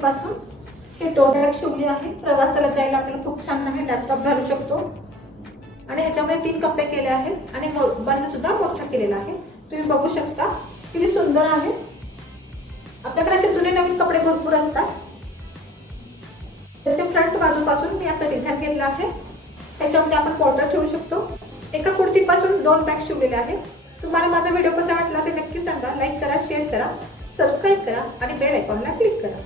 पासून. हे टोटॅक शिवली आहे. प्रवासाला जायला आपल्याला खूप छान आहे. लॅपटॉप घालू शकतो. आणि ह्याच्यामध्ये तीन कप्पे केले आहेत. आणि बंद सुद्धा मोठा केलेला आहे. तुम्ही बघू शकता. किती सुंदर आहे. आपल्याकडे असे जुने नवीन कपडे भरपूर असतात. त्याच्या फ्रंट बाजूपासून मी असं डिझाईन घेतलं आहे. त्याच्यामध्ये आपण बॉर्डर ठेवू शकतो. एका कुर्तीपासून दोन बॅग शिवलेले आहेत. तुम्हाला माझा व्हिडिओ कसा वाटला ते नक्की सांगा. लाईक करा शेअर करा सबस्क्राईब करा आणि बेल आयकॉनला क्लिक करा.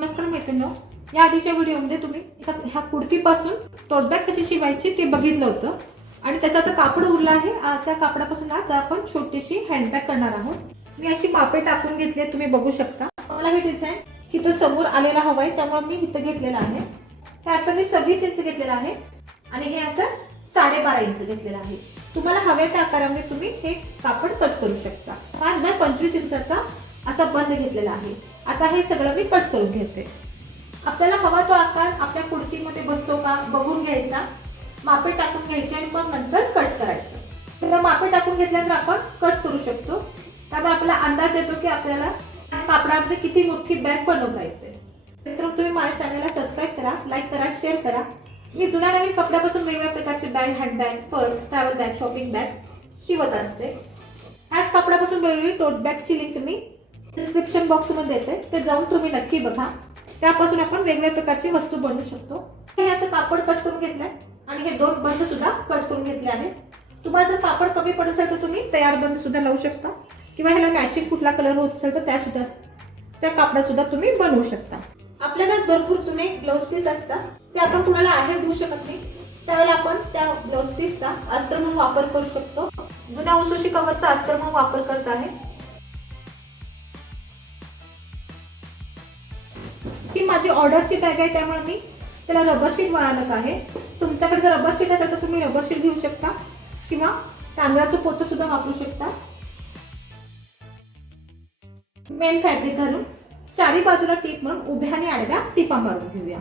नमस्कार मैत्रिणी या आधीच्या व्हिडिओमध्ये तुम्ही ह्या कुडतीपासून टोटबॅग कशी शिवायची ते बघितलं होतं. आणि त्याचा आता कापड उरलं आहे. त्या कापडापासून आज आपण छोटीशी हँडबॅग करणार आहोत. मी अशी मापे टाकून घेतली तुम्ही बघू शकता. मला हे डिझाईन इथं समोर आलेला हवा आहे त्यामुळे मी इथं घेतलेलं आहे. हे असं मी सव्वीस इंच घेतलेलं आहे. आणि हे असं साडेबारा इंच घेतलेलं आहे. तुम्हाला हव्या त्या आकारामध्ये तुम्ही हे कापड कट करू शकता. पाच बाय पंचवीस इंचाचा असा बंद घेतलेला आहे. आता हे सगळं मी कट करून घेते. आपल्याला हवा तो आकार आपल्या कुडतीमध्ये बसतो का बघून घ्यायचा. मापे टाकून घ्यायचे आणि मग नंतर कट करायचं. तर मापे टाकून घेतल्यानंतर आपण कट करू शकतो. त्यामुळे आपला अंदाज येतो की आपल्याला कापडामध्ये किती मोठी बॅग बनवता येते. तर तुम्ही माझ्या चॅनलला सबस्क्राईब करा लाईक करा शेअर करा. मी जुन्या नवीन कपड्यापासून वेगवेगळ्या प्रकारचे bag handbag purse travel bag shopping bag शिवत असते. ह्याच कपड्यापासून वेगवेगळी टोट बॅगची लिंक मी डिस्क्रिप्शन बॉक्समध्ये मध्ये ते जाऊन तुम्ही नक्की बघा. त्यापासून आपण वेगवेगळ्या प्रकारची वस्तू बनवू शकतो. हे असं कापड कट करून घेतलंय. आणि हे दोन बंद सुद्धा कट करून घेतले आहे तुम्हाला जर कापड कमी पडत असेल तर तुम्ही तयार बंद सुद्धा लावू शकता. किंवा ह्याला मॅचिंग कुठला कलर होत असेल तर त्या सुद्धा त्या कापडा सुद्धा तुम्ही बनवू शकता. आपल्याकडे भरपूर जुने ब्लाऊज पीस असतात. ते आपण कुणाला आहे देऊ शकत नाही. त्यावेळेला आपण त्या ब्लाऊज पीसचा अस्त्र म्हणून वापर करू शकतो. जुन्या उसोशी कवरचा अस्त्र म्हणून वापर करत आहे. ही माझी ऑर्डरची बॅग आहे त्यामुळे मी त्याला रबर शीट वाळत आहे. तुमच्याकडे जर रबर शीट असेल तर तुम्ही रबर शीट घेऊ शकता. किंवा तांदळाचं पोतं सुद्धा वापरू शकता. मेन फॅब्रिक घालून चारी बाजूला टीप म्हणून उभ्या आणि आडव्या टिपा मारून घेऊया.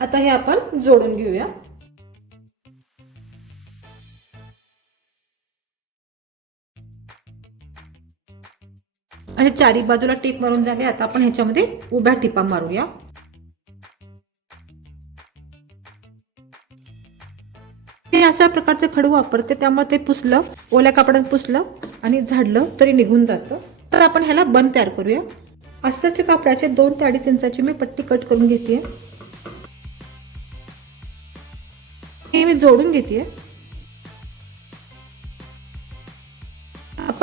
आता हे आपण जोडून घेऊया. अशा चारी बाजूला टीप मारून झाले. आता आपण ह्याच्यामध्ये उभ्या टिपा मारूया. मी अशा प्रकारचे खडू वापरते. त्यामुळे ते पुसलं ओल्या कापडात पुसलं आणि झाडलं तरी निघून जातं. तर आपण ह्याला बंद तयार करूया. अस्तरच्या कापडाचे दोन ते अडीच इंचाची मी पट्टी कट करून घेते हे मी जोडून घेते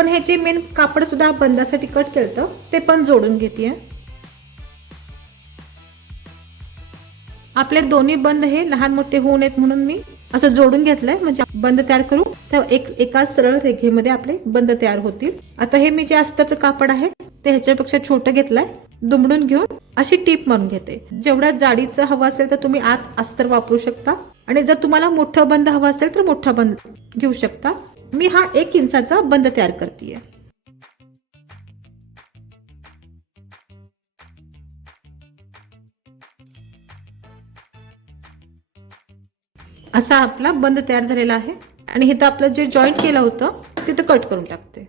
आपण हे जे मेन कापड सुद्धा बंदासाठी कट केलं ते पण जोडून घेते आपले दोन्ही बंद हे लहान मोठे होऊ नयेत म्हणून मी असं जोडून घेतलंय. म्हणजे बंद तयार करू तर एक एका सरळ रेघेमध्ये आपले बंद तयार होतील. आता हे मी जे अस्ताचं कापड आहे ते ह्याच्यापेक्षा छोटं घेतलंय. दुमडून घेऊन अशी टीप मारून घेते. जेवढ्या जाडीचं हवं असेल तर तुम्ही आत अस्तर वापरू शकता. आणि जर तुम्हाला मोठं बंद हवं असेल तर मोठा बंद घेऊ शकता. मी हा एक इंचाचा बंद तयार करते असा आपला बंद तयार झालेला आहे. आणि इथं आपलं जे जॉईंट केलं होतं तिथं कट करून टाकते.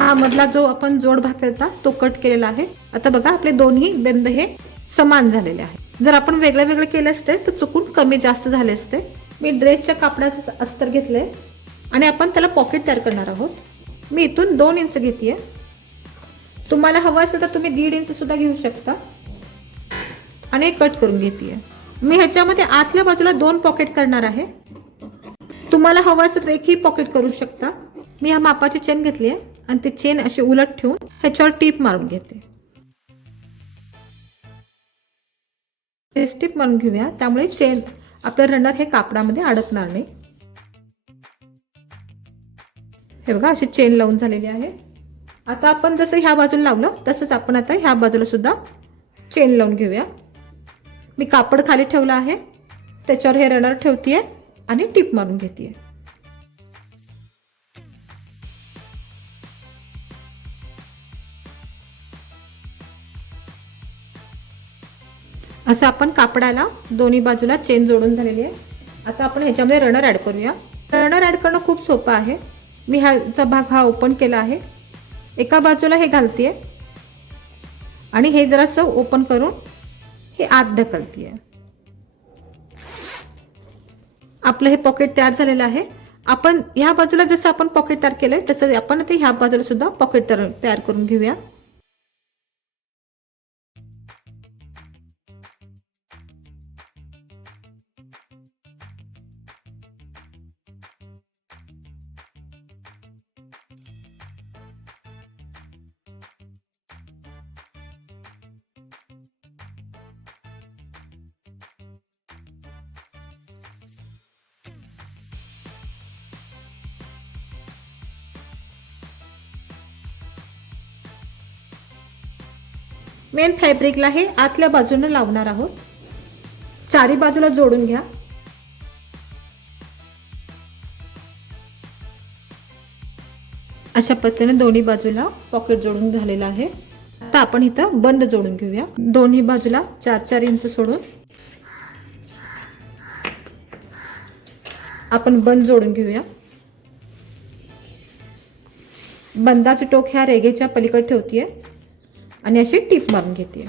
हा मधला जो आपण जोड भाग केला तो कट केलेला आहे. आता बघा आपले दोन्ही बंद हे समान झालेले आहे जर आपण वेगळे वेगळे केले असते तर चुकून कमी जास्त झाले असते. मी ड्रेसच्या कापडाचं अस्तर घेतले आणि आपण त्याला पॉकेट तयार करणार आहोत. मी इथून दोन इंच घेते तुम्हाला हवं असेल तर तुम्ही दीड इंच सुद्धा घेऊ शकता. आणि कट करून घेते मी ह्याच्यामध्ये आतल्या बाजूला दोन पॉकेट करणार आहे. तुम्हाला हवं असेल तर एकही पॉकेट करू शकता. मी ह्या मापाची चेन घेतली आहे आणि ती चेन अशी उलट ठेवून ह्याच्यावर टीप मारून घेते. टीप मारून घेऊया. त्यामुळे चेन आपलं रनर हे कापडामध्ये अडकणार नाही. हे बघा अशी चेन लावून झालेली आहे. आता आपण जसं ह्या बाजूला लावलं तसंच आपण आता ह्या बाजूला सुद्धा चेन लावून घेऊया. मी कापड खाली ठेवलं आहे त्याच्यावर हे रनर ठेवतीये आणि टीप मारून घेते असं आपण कापडाला दोन्ही बाजूला चेन जोडून झालेली आहे. आता आपण ह्याच्यामध्ये रनर ऍड करूया. रनर ऍड करणं खूप सोपं आहे. मी ह्याचा भाग हा ओपन केला आहे. एका बाजूला हे घालते आणि हे जरासं ओपन करून हे आत ढकलतीये. आपलं हे पॉकेट तयार झालेलं आहे. आपण ह्या बाजूला जसं आपण पॉकेट तयार केलंय तसं आपण ते ह्या बाजूला सुद्धा पॉकेट तयार करून घेऊया. मेन फॅब्रिकला हे आतल्या बाजूने लावणार आहोत. चारी बाजूला जोडून घ्या. अशा पद्धतीने दोन्ही बाजूला पॉकेट जोडून झालेलं आहे. आता आपण इथं बंद जोडून घेऊया. दोन्ही बाजूला चार चार इंच सोडून आपण बंद जोडून घेऊया. बंदाचे टोक ह्या रेगेच्या पलीकडे ठेवतीये. आणि अशी टीप मारून घेते.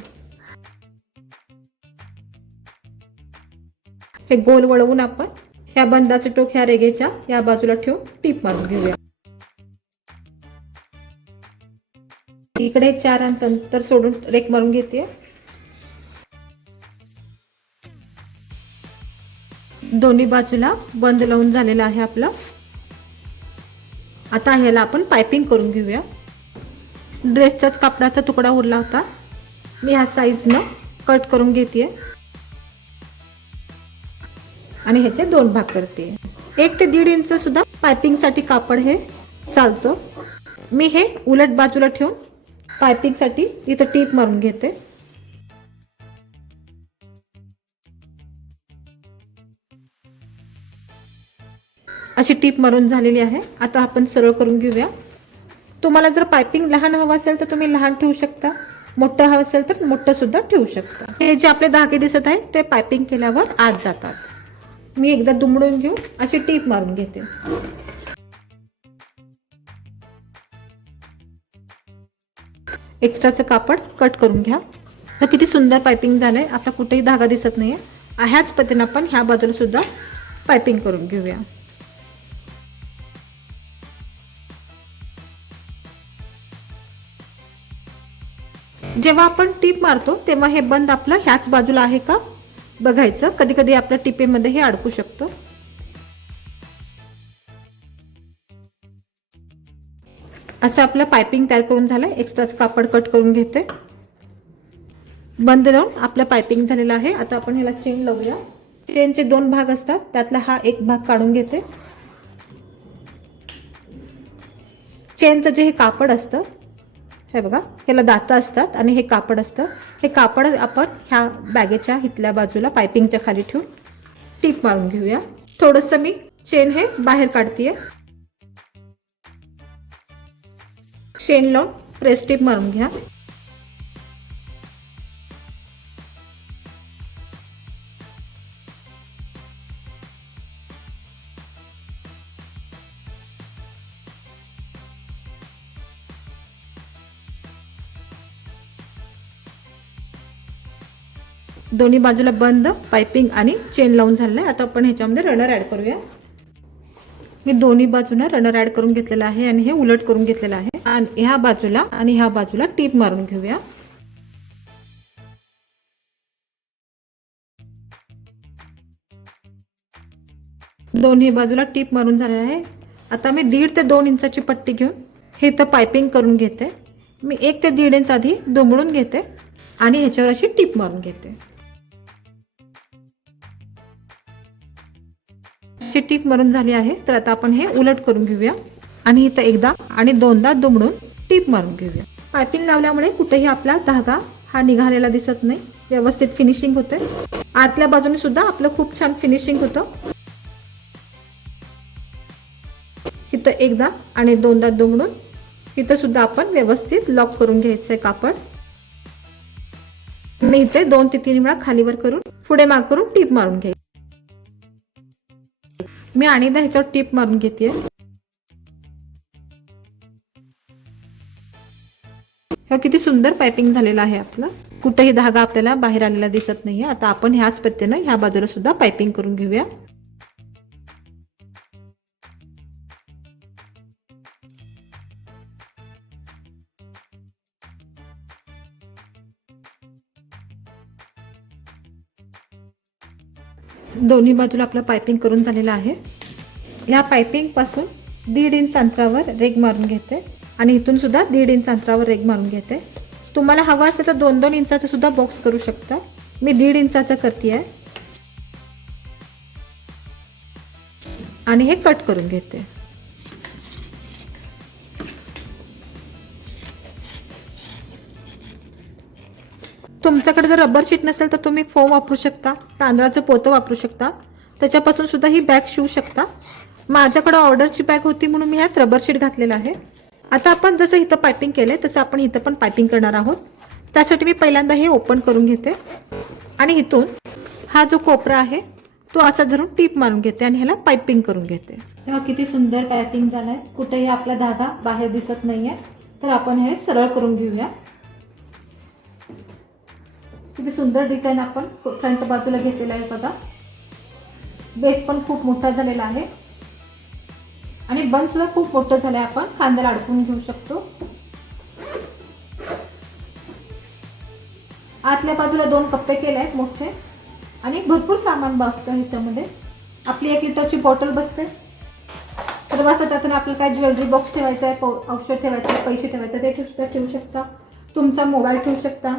हे गोल वळवून आपण ह्या बंदाचं टोक ह्या रेगेच्या या बाजूला ठेवून टीप मारून घेऊया. इकडे चार अंश अंतर सोडून रेक मारून घेते. दोन्ही बाजूला बंद लावून झालेला आहे आपलं. आता ह्याला आपण पायपिंग करून घेऊया. ड्रेसच्याच कापडाचा तुकडा उरला होता. मी ह्या साईजनं कट करून घेते आणि ह्याचे दोन भाग करते. एक ते दीड इंच सुद्धा पायपिंगसाठी कापड हे चालतं. मी हे उलट बाजूला ठेवून पायपिंगसाठी इथं टीप मारून घेते. अशी टीप मारून झालेली आहे. आता आपण सरळ करून घेऊया. तुम्हाला जर पायपिंग लहान हवं असेल तर तुम्ही लहान ठेवू शकता. मोठं हवं असेल तर मोठं सुद्धा ठेवू शकता. हे जे आपले धागे दिसत आहेत ते पायपिंग केल्यावर आत जातात. मी एकदा दुमडून घेऊ अशी टीप मारून घेते. एक्स्ट्राचं कापड कट करून घ्या. तर किती सुंदर पायपिंग झालंय. आपला कुठेही धागा दिसत नाहीये. ह्याच पद्धतीने आपण ह्या बाजूला सुद्धा पायपिंग करून घेऊया. जेव्हा आपण टीप मारतो तेव्हा हे बंद आपलं ह्याच बाजूला आहे का? बघायचं. कधी कधी आपल्या टिपेमध्ये हे अडकू शकतं. असं आपलं पायपिंग तयार करून झालं. एक्स्ट्राच कापड कट करून घेते. बंद लावून आपलं पायपिंग झालेलं आहे. आता आपण ह्याला चेन लावूया. चेनचे दोन भाग असतात. त्यातला हा एक भाग काढून घेते. चेनचं जे हे कापड असतं हे बघा ह्याला दातं असतात आणि हे कापड असतं. हे कापड आपण ह्या बॅगेच्या इथल्या बाजूला पायपिंगच्या खाली ठेवून टीप मारून घेऊया. थोडंसं मी चेन हे बाहेर काढतीये. चेन लावून प्रेस टीप मारून घ्या. दोन्ही बाजूला बंद पायपिंग आणि चेन लावून झालेलं आहे. आता आपण ह्याच्यामध्ये रनर ॲड करूया. मी दोन्ही बाजूला रनर ॲड करून घेतलेलं आहे आणि हे उलट करून घेतलेलं आहे. आणि ह्या बाजूला आणि ह्या बाजूला टीप मारून घेऊया. दोन्ही बाजूला टीप मारून झाले आहे. आता मी दीड ते दोन इंचाची पट्टी घेऊन हे तर पायपिंग करून घेते. मी एक ते दीड इंच आधी दुमडून घेते आणि ह्याच्यावर अशी टीप मारून घेते. अशी टीप मारून झाली आहे तर आता आपण हे उलट करून घेऊया. आणि इथं एकदा आणि दोनदा दुमडून टीप मारून घेऊया. पायपिंग लावल्यामुळे कुठेही आपला धागा हा निघालेला दिसत नाही. व्यवस्थित फिनिशिंग होते आतल्या बाजूने सुद्धा आपलं खूप छान फिनिशिंग होतं. इथं एकदा आणि दोनदा दुमडून इथं सुद्धा आपण व्यवस्थित लॉक करून घ्यायचंय कापड. मी इथे दोन ते तीन वेळा खालीवर करून पुढे माग करून टीप मारून घ्यायची. मी अनेकदा ह्याच्यावर टीप मारून घेते हे किती सुंदर पायपिंग झालेलं आहे आपलं. कुठेही धागा आपल्याला बाहेर आलेला दिसत नाहीये. आता आपण ह्याच पत्तीनं ह्या बाजूला सुद्धा पायपिंग करून घेऊया. दोन्ही बाजूला आपलं पायपिंग करून झालेलं आहे. या पायपिंगपासून दीड इंच अंतरावर रेग मारून घेते आणि इथून सुद्धा दीड इंच अंतरावर रेग मारून घेते. तुम्हाला हवा असेल तर दोन दोन इंचाचा सुद्धा बॉक्स करू शकता. मी दीड इंचाचं करते आहे आणि हे कट करून घेते. तुमच्याकडे जर रबर शीट नसेल तर तुम्ही फोम वापरू शकता तांदळाचं पोतं वापरू शकता. त्याच्यापासून सुद्धा ही बॅग शिवू शकता. माझ्याकडे ऑर्डरची बॅग होती म्हणून मी ह्यात रबर शीट घातलेलं आहे. आता आपण जसं इथं पायपिंग केलंय तसं आपण इथं पण पायपिंग करणार आहोत. त्यासाठी मी पहिल्यांदा हे ओपन करून घेते. आणि इथून हा जो कोपरा आहे तो असा धरून टीप मारून घेते आणि ह्याला पायपिंग करून घेते. तेव्हा किती सुंदर पायपिंग झालंय. कुठेही आपला धागा बाहेर दिसत नाहीये. तर आपण हे सरळ करून घेऊया. किती सुंदर डिझाईन आपण फ्रंट बाजूला घेतलेला आहे बघा. बेस पण खूप मोठा झालेला आहे. आणि बन सुद्धा खूप मोठं झालं आहे आपण. कांद्याला अडकून घेऊ शकतो. आतल्या बाजूला दोन कप्पे केले आहेत मोठे. आणि भरपूर सामान बसतं ह्याच्यामध्ये. आपली एक लिटरची बॉटल बसते. प्रवासात त्यातून आपल्याला काय ज्वेलरी बॉक्स ठेवायचा आहे औषध ठेवायचं आहे पैसे ठेवायचे ते सुद्धा ठेवू शकता. तुमचा मोबाईल ठेवू शकता.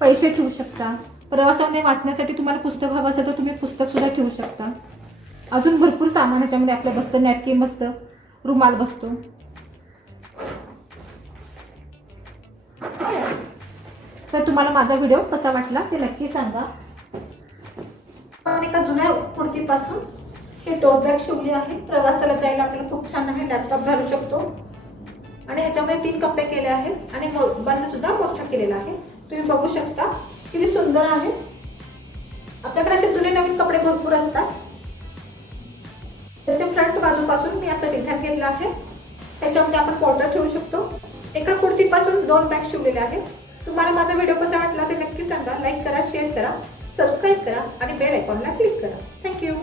पैसे ठेवू शकता. प्रवासाने वाचण्यासाठी तुम्हाला पुस्तक हवं असेल तर तुम्ही पुस्तक सुद्धा ठेवू शकता. अजून भरपूर सामान ह्याच्यामध्ये आपलं बसतं नॅपकिन बसतं रुमाल बसतो. तर तुम्हाला माझा व्हिडिओ कसा वाटला ते नक्की सांगा. पण एका जुन्या कुर्तीपासून हे टोट बॅग शिवली आहे. प्रवासाला जायला आपल्याला खूप छान आहे. लॅपटॉप घालू शकतो. आणि ह्याच्यामध्ये तीन कप्पे केले आहेत. आणि बंद सुद्धा मोठा केलेला आहे. तुम्ही बघू शकता. किती सुंदर आहे. आपल्याकडे असे जुने नवीन कपडे भरपूर असतात. त्याच्या फ्रंट बाजूपासून मी असं डिझाईन घेतलं आहे. त्याच्यामध्ये आपण बॉर्डर ठेवू शकतो. एका कुर्तीपासून दोन बॅग शिवलेले आहेत. तुम्हाला माझा व्हिडिओ कसा वाटला ते नक्की सांगा. लाईक करा शेअर करा सबस्क्राईब करा आणि बेल आयकॉनला क्लिक करा. थँक्यू